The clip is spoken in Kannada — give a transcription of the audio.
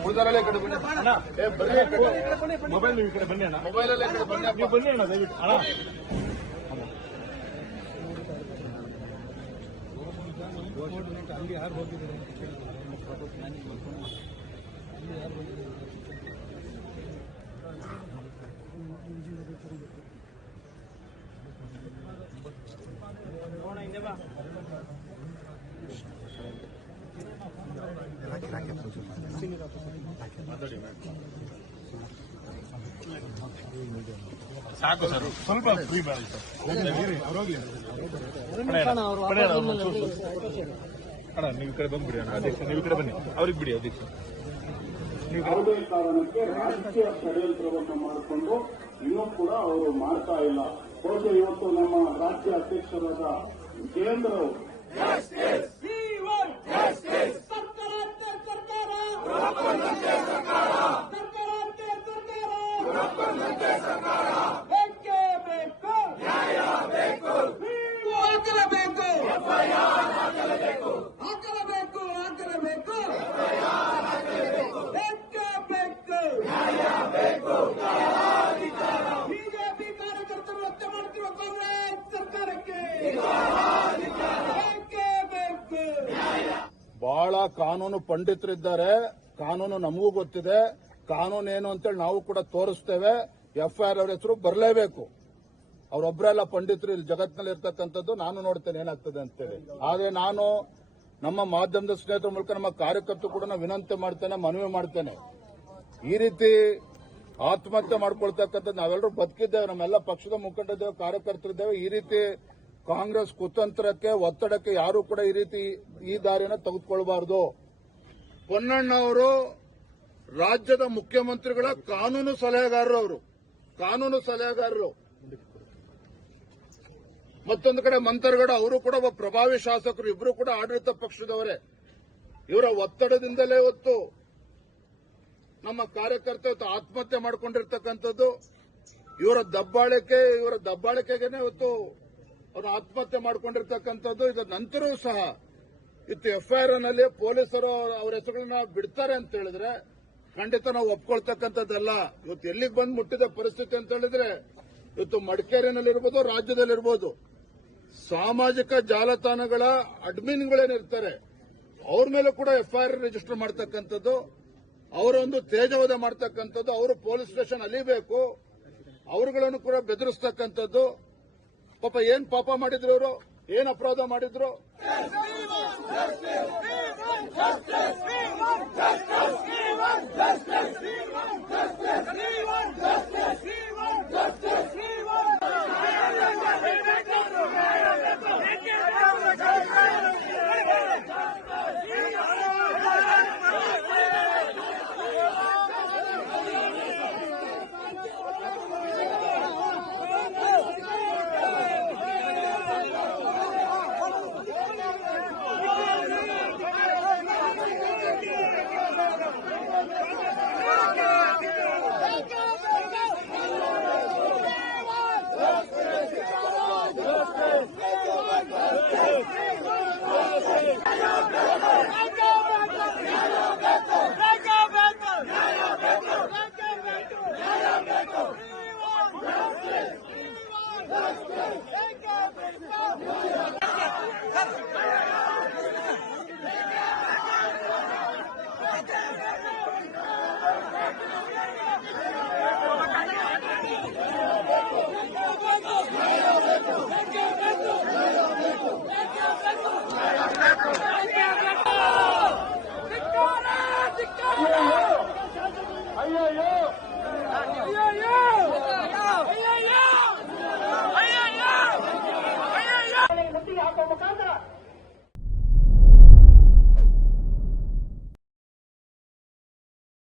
ಉಳಿದಾರಲ್ಲೇ ಕಡೆ ಬನ್ನಿ ಏ ಬರ್ರಿ. ಮೊಬೈಲ್ ಈ ಕಡೆ ಬನ್ನಿ ಅಣ್ಣ ಮೊಬೈಲಲ್ಲೇ ಕಡೆ ಬನ್ನಿ ನೀವು ಬನ್ನಿ ಅಣ್ಣ ದಯವಿಟ್ಟು ಅಣ್ಣ ಸಾಕು ಸರ್. ಸ್ವಲ್ಪ ಫ್ರೀ ಅವ್ರೋಗ್ಲಿ ಅಣ್ಣ ನೀವು ಈ ಕಡೆ ಬಂದ್ಬಿಡಿ ಅಣ್ಣ. ಅಧ್ಯಕ್ಷ ನೀವು ಈ ಕಡೆ ಬನ್ನಿ. ಅವ್ರಿಗೆ ಬಿಡಿ ಅಧ್ಯಕ್ಷ. ಯಾವುದೇ ಕಾರಣಕ್ಕೆ ರಾಜಕೀಯ ಷಡ್ಯಂತ್ರವನ್ನು ಮಾಡಿಕೊಂಡು ಇನ್ನೂ ಕೂಡ ಅವರು ಮಾಡ್ತಾ ಇಲ್ಲ. ಬಹುಶಃ ಇವತ್ತು ನಮ್ಮ ರಾಜ್ಯ ಅಧ್ಯಕ್ಷರಾದ ಜಯೇಂದ್ರ ಅವರು ಬಹಳ ಕಾನೂನು ಪಂಡಿತರಿದ್ದಾರೆ. ಕಾನೂನು ನಮಗೂ ಗೊತ್ತಿದೆ. ಕಾನೂನು ಏನು ಅಂತೇಳಿ ನಾವು ಕೂಡ ತೋರಿಸ್ತೇವೆ. ಎಫ್ಐಆರ್ ಅವ್ರ ಹೆಸರು ಬರಲೇಬೇಕು. ಅವರೊಬ್ಬರೆಲ್ಲ ಪಂಡಿತರು ಇಲ್ಲಿ ಜಗತ್ತಿನಲ್ಲಿ ಇರ್ತಕ್ಕಂಥದ್ದು ನಾನು ನೋಡ್ತೇನೆ ಏನಾಗ್ತದೆ ಅಂತೇಳಿ. ಆದರೆ ನಾನು ನಮ್ಮ ಮಾಧ್ಯಮದ ಸ್ನೇಹಿತರ ಮೂಲಕ ನಮ್ಮ ಕಾರ್ಯಕರ್ತರು ಕೂಡ ನಾನು ವಿನಂತಿ ಮಾಡ್ತೇನೆ, ಮನವಿ ಮಾಡ್ತೇನೆ. ಈ ರೀತಿ ಆತ್ಮಹತ್ಯೆ ಮಾಡ್ಕೊಳ್ತಕ್ಕಂಥದ್ದು ನಾವೆಲ್ಲರೂ ಬದುಕಿದ್ದೇವೆ. ನಮ್ಮೆಲ್ಲ ಪಕ್ಷದ ಮುಖಂಡರಿದ್ದೇವೆ, ಕಾರ್ಯಕರ್ತರಿದ್ದೇವೆ. ಈ ರೀತಿ ಕಾಂಗ್ರೆಸ್ ಕುತಂತ್ರಕ್ಕೆ ಒತ್ತಡಕ್ಕೆ ಯಾರು ಕೂಡ ಈ ರೀತಿ ಈ ದಾರಿನ ತೆಗೆದುಕೊಳ್ಬಾರದು. ಪೊನ್ನಣ್ಣ ಅವರು ರಾಜ್ಯದ ಮುಖ್ಯಮಂತ್ರಿಗಳ ಕಾನೂನು ಸಲಹೆಗಾರರು ಅವರು. ಕಾನೂನು ಸಲಹೆಗಾರರು. ಮತ್ತೊಂದು ಕಡೆ ಮಂತರ್ಗಡ ಅವರು ಕೂಡ ಒಬ್ಬ ಪ್ರಭಾವಿ ಶಾಸಕರು ಇಬ್ಬರು ಕೂಡ ಆಡಳಿತ ಪಕ್ಷದವರೇ. ಇವರ ಒತ್ತಡದಿಂದಲೇ ಇವತ್ತು ನಮ್ಮ ಕಾರ್ಯಕರ್ತ ಆತ್ಮಹತ್ಯೆ ಮಾಡಿಕೊಂಡಿರ್ತಕ್ಕಂಥದ್ದು, ಇವರ ದಬ್ಬಾಳಿಕೆ, ಇವರ ದಬ್ಬಾಳಿಕೆಗೇನೆ ಇವತ್ತು ಅವರು ಆತ್ಮಹತ್ಯೆ ಮಾಡಿಕೊಂಡಿರ್ತಕ್ಕಂಥದ್ದು, ಇದರ ನಂತರವೂ ಸಹ ಇತ್ತು ಎಫ್ಐಆರ್ನಲ್ಲಿ ಪೊಲೀಸರು ಅವರ ಹೆಸರುಗಳನ್ನ ಬಿಡ್ತಾರೆ ಅಂತ ಹೇಳಿದ್ರೆ, ಖಂಡಿತ ನಾವು ಒಪ್ಕೊಳ್ತಕ್ಕಂಥದ್ದಲ್ಲ. ಇವತ್ತು ಎಲ್ಲಿಗೆ ಬಂದು ಮುಟ್ಟಿದ ಪರಿಸ್ಥಿತಿ ಅಂತ ಹೇಳಿದ್ರೆ, ಇವತ್ತು ಮಡಿಕೇರಿನಲ್ಲಿರ್ಬೋದು, ರಾಜ್ಯದಲ್ಲಿರ್ಬೋದು. ಸಾಮಾಜಿಕ ಜಾಲತಾಣಗಳ ಅಡ್ಮಿನ್ಗಳೇನಿರ್ತಾರೆ ಅವ್ರ ಮೇಲೂ ಕೂಡ ಎಫ್ಐಆರ್ ರಿಜಿಸ್ಟರ್ ಮಾಡ್ತಕ್ಕಂಥದ್ದು ಅವರೊಂದು ತೇಜವಧೆ ಮಾಡ್ತಕ್ಕಂಥದ್ದು, ಅವರು ಪೊಲೀಸ್ ಸ್ಟೇಷನ್ ಅಲಿಬೇಕು, ಅವರುಗಳನ್ನು ಕೂಡ ಬೆದರಿಸ್ತಕ್ಕಂಥದ್ದು. ಪಾಪ ಏನ್ ಪಾಪ ಮಾಡಿದ್ರು ಅವರು ಏನ್ ಅಪರಾಧ ಮಾಡಿದ್ರು?